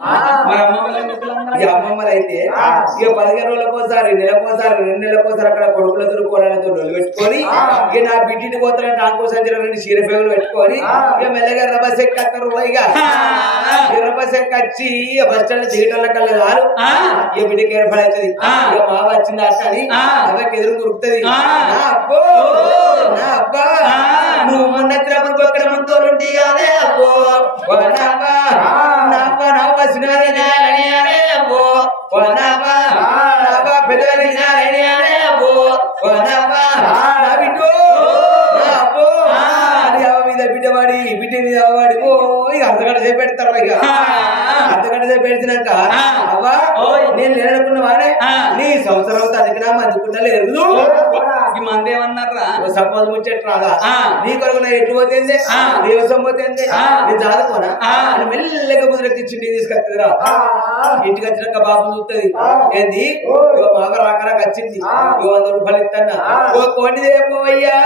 మరి అమ్మ వాళ్ళ ఎందుకు అన్నారు? ఈ అమ్మమ్మలు అయితే ఇక పదిహేను రోజులకోసారి నెలకోసారి రెండు నెలలకోసారి అక్కడ కొడుకులతో కోడలతో నొలి పెట్టుకొని ఇక నా బిడ్డిని పోతున్న టాంకు సంచల రెండు చీరపేగులు పెట్టుకొని ఇక మెల్లగా రబస్ ఎక్కి అత్తరు ఇక. రబస్ ఇక బస్ స్టాండ్ కల్లా రారు ఆ. ఇక బిడ్డకి ఏర్పడవుతుంది. ఇక మావ వచ్చింది ఆ. అవకి ఎదురు కురుకుతుంది. ఆ. నా అబ్బో! నా అబ్బా! ఆ. నువ్వు మొన్న వచ్చినప్పుడు ఒక్కడ ముందు ఉంటే అదే అబ్బో! బిడ్డవాడి బిడ్డ బిడ్డ మీద వాడి ఓ ఇక అర్ధగంట సేపు పెడతారు ఇక? అర్ధగంట సేపు పెడిచినాక. అవ్వా ఓయ్. నేను లేననుకున్న వాడే ఆ. నీ సంవత్సరం తదికినా మందుకున్నా లేదు. మంది ఏమన్నారా సంపద ముచ్చట రాదా. నీ కొరకు నా ఎటు పోతుంది? ఆ. దేవసం పోతుంది? ఆ. అని మెల్లగా కుదిరెక్కించి ఇంటికి తీసుకొస్తుంది రా ఇంటికి వచ్చినాక బాబు చూస్తుంది ఏంది? ఇగో బాగా రాక రాక వచ్చింది వంద రూపాయలు ఇస్తాను ఓ కోటి దేపోయ్యా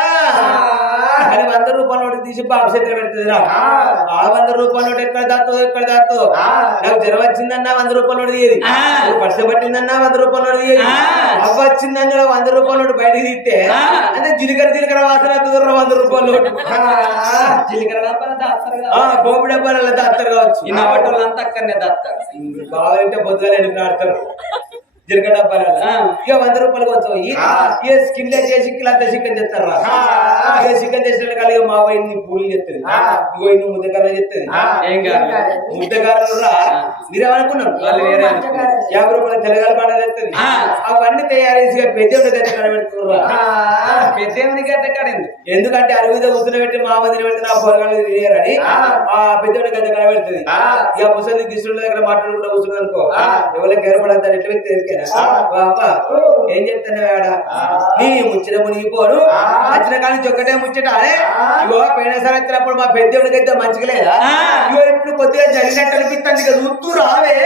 అని వంద రూపాయల నోటు తీసి బాబు చేతిలో పెడుతుంది రా. ఆ. వంద రూపాయల నోటు ఎక్కడ దాతో ఎక్కడ దాతో? నాకు జ్వరం వచ్చిందన్నా వంద రూపాయల నోటు తీయది. ఆ. పర్స పట్టిందన్నా వంద రూపాయల నోటు తీయది. ఆ. అవ్వ వచ్చిందన్నా వంద రూపాయల నోటు బయటికి తీస్తే. అంటే జీలకర్ర జీలకర్ర వాసన వస్తుంది వంద రూపాయల నోటు. జీలకర్ర డబ్బాలు దాస్తారు కావచ్చు. ఈ నవ్వటోళ్ళంతా అక్కడనే దాస్తారు. బాగాలంటే బొద్దుగా ఎన్ని ఆడతారు ఆ. ఇక వంద రూపాయలు కొంచెం. ఇక స్కిన్ చేసి అంతా చికెన్ చేస్తారు రా. ఇక చికెన్ చేసిన కాదు ఇక మా ఇన్ని పూలు చెప్తుంది. ఇగో ఇన్ని ముద్దకర్ర చెప్తుంది. ఏం కాదు. ముద్దగారు రా. మీరేమనుకున్నారు వాళ్ళు వేరే అనుకున్నారు. యాభై రూపాయలు తెస్తుంది. అవన్నీ తయారు చేసి పెద్ద ఎందుకంటే అరుగు మీద కూర్చుని పెట్టి మా మందిని పెడితే నా పొరగాలు తిరిగారని ఆ. పెద్దోడి గద్ద కనబెడుతుంది ఇక ముసలి గిసుల దగ్గర మాట్లాడుకుంటూ కూర్చుంది అనుకో. ఎవరికి ఎట్లా వ్యక్తి ఏం చెప్తాను ఆడ? నీ ముచ్చిన మునిగిపోరు వచ్చిన కానీ ఒక్కటే ముచ్చట అరే? ఇగో పోయినసారి వచ్చినప్పుడు మా పెద్దోడికి అయితే మంచిగా లేదా? ఇగో ఇప్పుడు కొద్దిగా జరిగినట్టు అనిపిస్తుంది ఇక చూస్తూ రావే.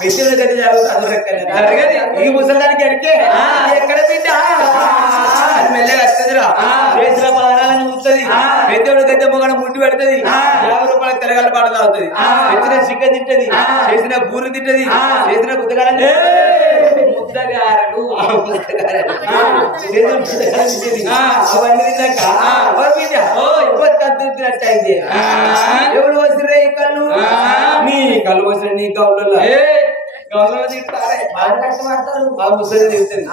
పెద్దోడి గది జరుగుతుంది. ఈ ముసలానికి ఎరికే. ఎక్కడ బిడ్డ? మెల్లగా వస్తుందిరా. చేసిన పదాలను ఉంటది పెద్దోడు గద్దె మొగడ ముట్టి పెడుతుంది. యాభై రూపాయల తెరగల పాట తాగుతుంది. తెచ్చిన చికెన్ తింటది. చేసిన బూరు తింటది. చేసిన గుద్దగారం ముద్దగారలు అవన్నీ ఇవ్వద్దు తింటున్నట్టు అయింది. ఎవరు వసిరే ఈ కళ్ళు? నీ కళ్ళు వసిన నీ కళ్ళు ఏ గౌరవ తింటారే ఆ ముసలి తింటుంది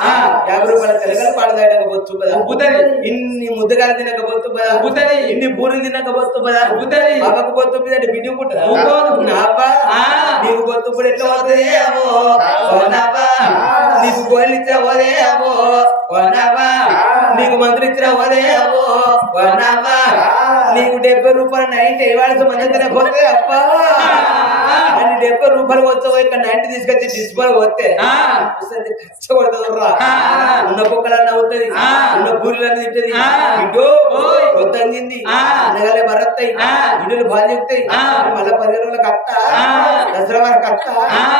యాభై రూపాయల తెలగల పాట తాగకపోవచ్చు కదా ఉబ్బుతది. ఇన్ని ముద్దగాలు తినకపోవచ్చు కదా. ఇన్ని బూరెలు తినకపోవచ్చు కదా ఉబ్బుతది. బాబాకు బొత్తు అంటే బిడ్డ పుట్టదా? ఉబ్బోదు. నాబ్బా ఆ. నీకు ఎట్లా నాబ్బా నీకు గోళ్ళు ఇచ్చిన నాబ్బా నీకు ఇచ్చిన నీకు డెబ్బై రూపాయలు నైన్టీ ఇవ్వాల్సిన మంది పోతే అబ్బా అని డెబ్బై రూపాయలు వచ్చావు ఇక్కడ నైన్టీ తీసుకొచ్చి డిస్ప్లే పోతే కష్టపడుతుందిరా ఆ. ఉన్న కుక్కలన్న అవుతుంది. ఉన్న పూరిలన్న తింటది. ఇటో ఆ. అనగాలే భరత్తాయి ఆ. ఇడ్లు బాగా చెప్తాయి. మళ్ళీ పది రోజుల కట్ట. దసరా వారి కట్ట.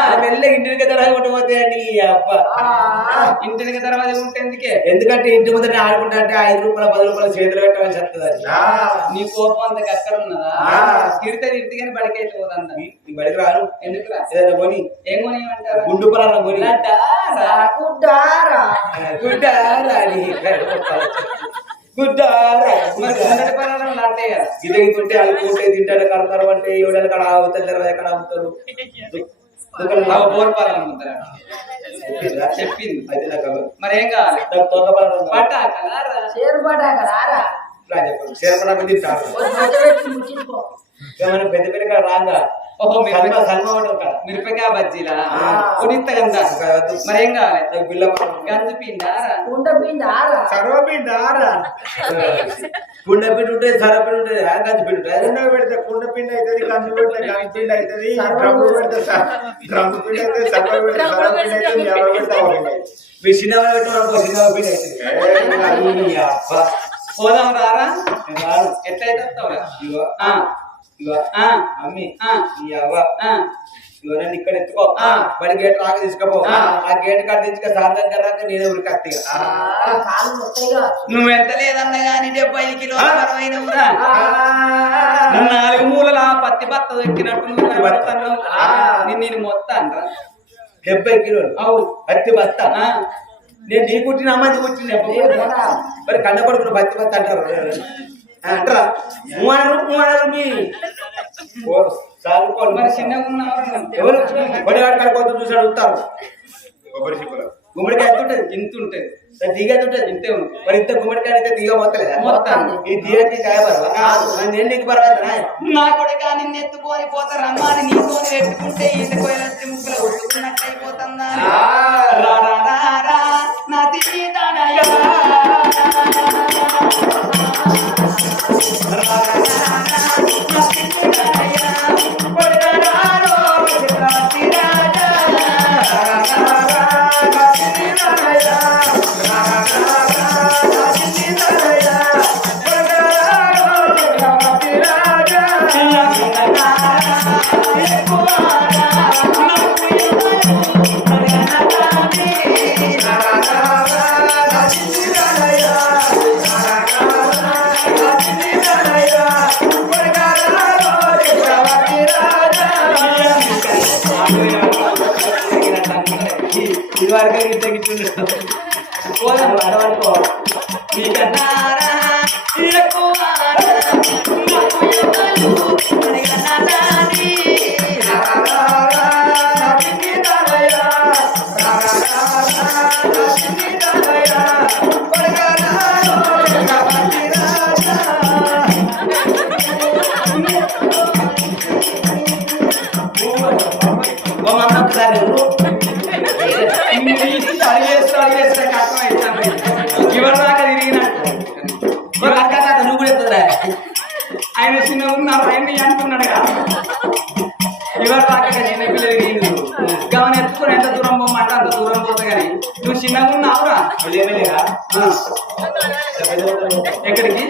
అని మెల్లగా ఇంటికి తరగా ఉండిపోతాయి అండి అబ్బ ఇంటికి తర్వాత ఉంటే ఎందుకే ఎందుకంటే ఇంటి ముందర ఆడుకుంటా అంటే ఐదు రూపాయల పది రూపాయల చేతులు పెట్టాల్సి వస్తుంది నీ కోపం అంత కక్కర ఉన్నదా? ఆ. తిడితే తిడితే కానీ బడికైతే పోదంట బడికి రాను ఎందుకు కొని. ఏం గుండు పొలాలను కొని. గుడ్డారా? మరి గుండె పరాలను లాంటే కదా. గిదగి తింటే అలుకుంటే తింటాడు కడతారు అంటే ఎవడని కాడ ఆగుతారు తర్వాత ఎక్కడ అమ్ముతారు? దు- దుకాణంలో అవ బోర్ పరాలు అమ్ముతారా? చెప్పిందా? అయితే. మరి ఏం కావాలి? నాకు చేరపడానికి ఏమైనా పెద్ద పెద్ద కాడ రాగా? ఓహో మీరు సల్మా ఉంటుంది కాడ మిరపకాయ బజ్జీలా? మరి ఏం కావాలి? పిండారా పిండి? ఉంటుంది పిండి ఉంటుంది పిండి ఉంటుంది? కుండ పెడితే కుండ పిండి అవుతుంది కంచు పెడితే పిండి అవుతుంది డ్రమ్ము పెడితే డ్రమ్ము పిండి అవుతుంది సర్వ పెడితే సర్వ పిండి అవుతుంది ఎవరు పెడితే అవరు పిండి. అవుతుంది. మీ సినిమా పెట్టిన సినిమా పిండి అవుతుంది. పోదాం రారా. ఎట్లయితే అమ్మి ఆ, ఈ అవ్వ. నన్ను ఇక్కడ ఎత్తుకో. ఆ. బడి గేట్ రాక తీసుకపో. ఆ. గేట్ కాడ తెచ్చుక సార్ దగ్గర రాక నేనే ఉరికి అత్తిగా. నువ్వు ఎంత లేదన్నా గాని డెబ్బై ఐదు కిలోల నాలుగు మూలల పత్తి బత్త. ఆ. నిన్ను నేను మొత్తం అంటా డెబ్బై కిలోలు. అవు బత్తి బత్త. ఆ. నేను నీ కుట్టిన అమ్మాయి కుట్టిన మరి కన్న కొడుకును బత్తి బత్త అంటారు. అంటారా? మూవనరు మూవనరు మీ. ఓ, చదువుకోవాలి మరి చిన్నగా ఎవరు? బడి వాడి కడుకోవద్దు చూసి అడుగుతారు కొబ్బరి చిప్పలు. గుమ్మడికాయ ఎంత ఉంటుంది? ఇంత ఉంటుంది? దిగ ఎంత ఉంటుంది? ఇంతే ఉంటుంది. మరి ఇంత గుమ్మడికాయ అయితే దిగ మొత్తలేదా? మొత్తాన్ని. ఈ దిగకి కాయ బరవా? నేను నీకు పర్వాలేదు నా కొడుక నిన్ను ఎత్తుకొని పోతారు అమ్మాని నీతోని పెట్టుకుంటే ఈత కోయలొచ్చి ముక్కలు కొట్టుకున్నట్టు అయిపోతుందా? నా ఇది వరకు ఇంత గిట్టుండే. పోదాం అడవనుకో నీకన్నారా, చిన్న పిల్లలు నీళ్ళు గమని ఎత్తుకుని ఎంత దూరం పోమంటే అంత దూరం పోతా కానీ నువ్వు చిన్నగా ఉన్నావురా ఎక్కడికి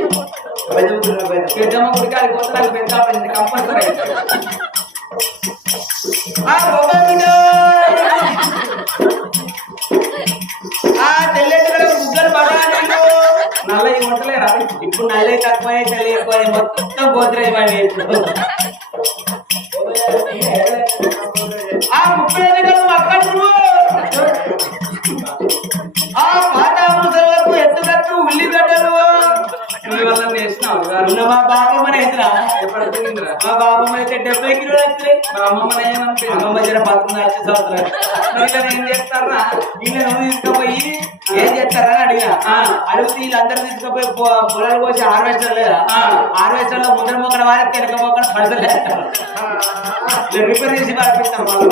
పెద్దమ్మ గుడికి అది పోతే నాకు పెద్ద కంపల్సరీ ఆ బొమ్మలు నల్ల ఈ వంటలేరా ఇప్పుడు నల్లే తక్కువ తెల్ల ఎక్కువ మొత్తం గోత్రేజ్ బండి ఆ ఉన్న మా మా బాబమ్మ అయితే డెబ్బై కిలోలు మరి అమ్మమ్మ అమ్మమ్మ జర పదకొండు వచ్చే సంవత్సరాలు మరి ఏం చేస్తారా? తీసుకుపోయి ఏం చేస్తారని అడిగిన. ఆ. అడిగితే వీళ్ళందరూ తీసుకుపోయి పొలాలు కోసి హార్వెస్టర్ లేదా. హార్వెస్టర్లో ముందర మొక్కల వారికి వెనక మొక్కల పడతలే రిపేర్ చేసి పంపిస్తాం వాళ్ళ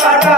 I got.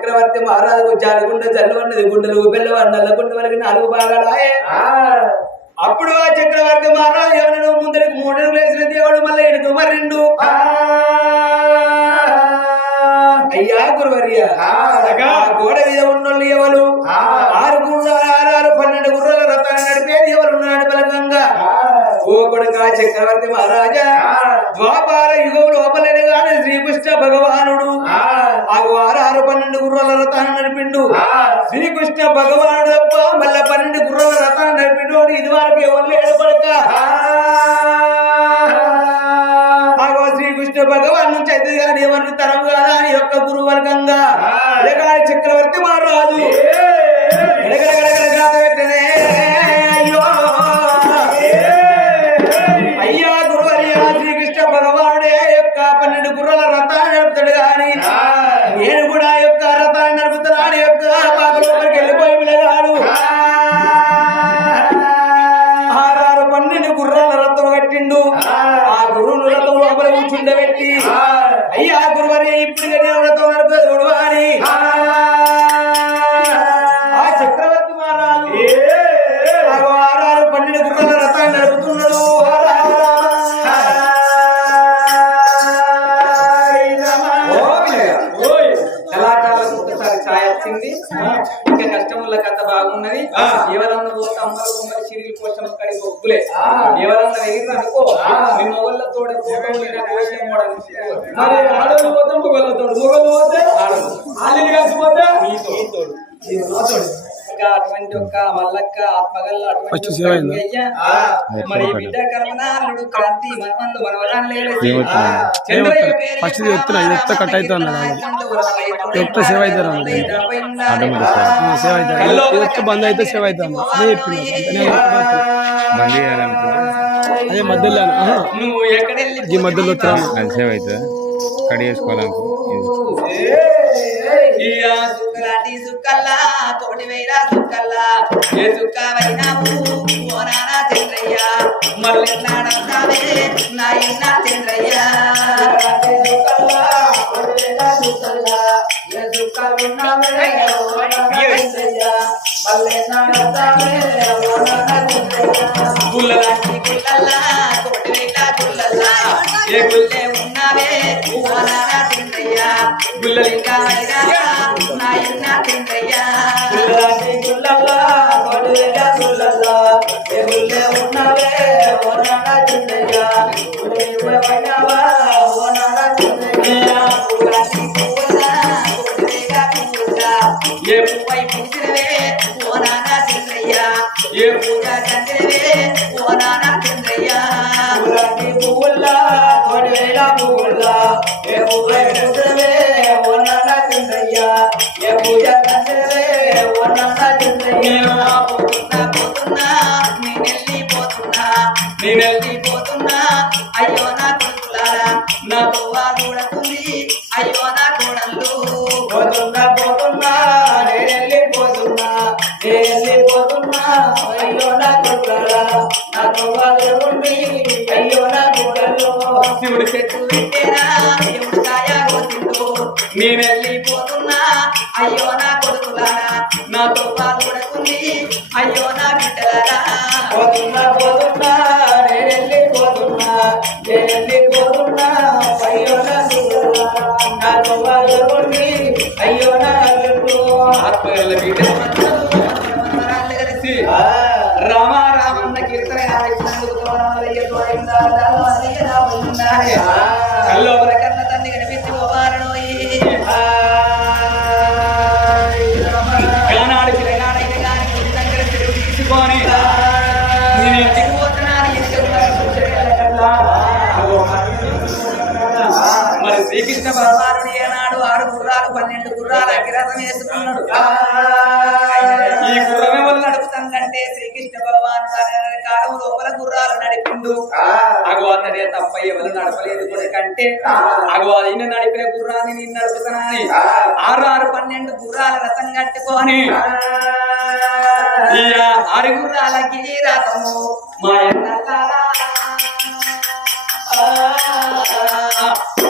చక్రవర్తి మహారాజుకు జాలిగుండ చల్లవన్నది గుండెలు బెల్లవన్న నల్లగుండ వరకు నాలుగు భాగాలు అప్పుడు ఆ చక్రవర్తి మహారాజు ఎవరు ముందరికి మూడు వేసిన దేవుడు మళ్ళీ ఎడుకు రెండు అయ్యా గురువర్య. గోడ మీద ఉన్నోళ్ళు ఎవరు? ఆరు గుర్రాలు ఆరు పన్నెండు గుర్రాల రథాన్ని నడిపేది ఎవరు? ఉన్నాడు బలంగా ఓ చక్రవర్తి మహారాజా. ద్వాపార యుగం లోపలేని కాని శ్రీకృష్ణ భగవానుడు. ఆరు పన్నెండు గుర్రాల రథాన్ని నడిపిండు. శ్రీకృష్ణ భగవానుడు తప్ప మళ్ళా పన్నెండు గుర్రాల రథాన్ని నడిపిండు ఇది వరకు ఎవరు లేడు విష్ణు భగవాన్ నుంచి అయితే కానీ ఎవరికి తరం కాదా అని యొక్క గురువర్గంగా చక్రవర్తి మారు మారాదు ఎవరన్నా ఎగిరిన అనుకో మీ మొగళ్ళ తోడ మరి ఆడవాళ్ళు పోతాం మొగళ్ళు తోడు మొగళ్ళు పోతే ఒక్క మల్లక్క ఆత్మగల్ల అటువంటి మరి బిడ్డ క్రాంతి ఫస్ట్ చెప్తున్నా, చెప్తే కట్ అవుతుంది అన్నాడు. చెప్తే సేవ్ అవుతారు. సేవ్ అవుతారు వచ్చి బంద్ అయితే సేవ్ అవుతాను అదే మధ్యలో ఈ మధ్యలో సేవ్ అవుతుందా? కట్ చేసుకోవాలనుకుంటే సుక్కలాంటి సుక్కల్లా తోటి వైరా సుక్కల్లా ఏ సుక్క వైనావు ఓ నానా చంద్రయ్య. మల్లెన్నాడంతావే నా ఇన్న చంద్రయ్య. గుల్లలాంటి గుల్లల్లా గుల్లల్లా ఏ గుల్లే ఉన్నావే? ఓ నానా చంద్రయ్య గుల్లలింకా వైరాగా నా ఇన్న చంద్రయ్య ఏ పువ్వై పూసినవే ఓ నానా చంద్రయ్య ఏ పూజ చంద్రవే ఓ నానా చంద్రయ్య నేను పోతున్నా పోతున్నా నేనెళ్ళి పోతున్నా నేనెళ్ళి పోతున్నా అయ్యో నా కొడుకులారా నా తోవ చూడకుంది అయ్యో నా కోడళ్ళు. పోతున్నా పోతున్నా నేను వెళ్ళిపోతున్నా నేను వెళ్ళిపోతున్నా అయ్యో నా కొడుకులారా నా ఉండి అయ్యో శివుడు చెట్టు పెట్టేనా శివుడు కాయ పోతున్నా అయ్యో నా కొడుకులారా నా తోవ చూడకుంది అయ్యో నా బిడ్డలారా పోతున్నా పోతున్నా నేను వెళ్ళిపోతున్నా నేను వెళ్ళిపోతున్నా అయ్యో నా కొడుకులారా నా తోవాలు ఉండి అయ్యో నా బిడ్డ శ్రీకృష్ణ భగవానుడు ఏనాడు ఆరు గుర్రాలు పన్నెండు గుర్రాలు అగ్రహం వేసుకున్నాడు. ఈ గుర్రమే వల్ల నడుపుతానంటే శ్రీకృష్ణ భగవాన్ కాలం లోపల గుర్రాలు నడిపిండు. అగో అతడే తప్ప ఎవరు నడపలేదు కంటే. అగో ఆయన నడిపిన గుర్రాన్ని నేను నడుపుతానని. ఆరు ఆరు పన్నెండు గుర్రాల రథం కట్టుకొని. ఆరు గుర్రాలకి రథము మా ఎన్నల్లారా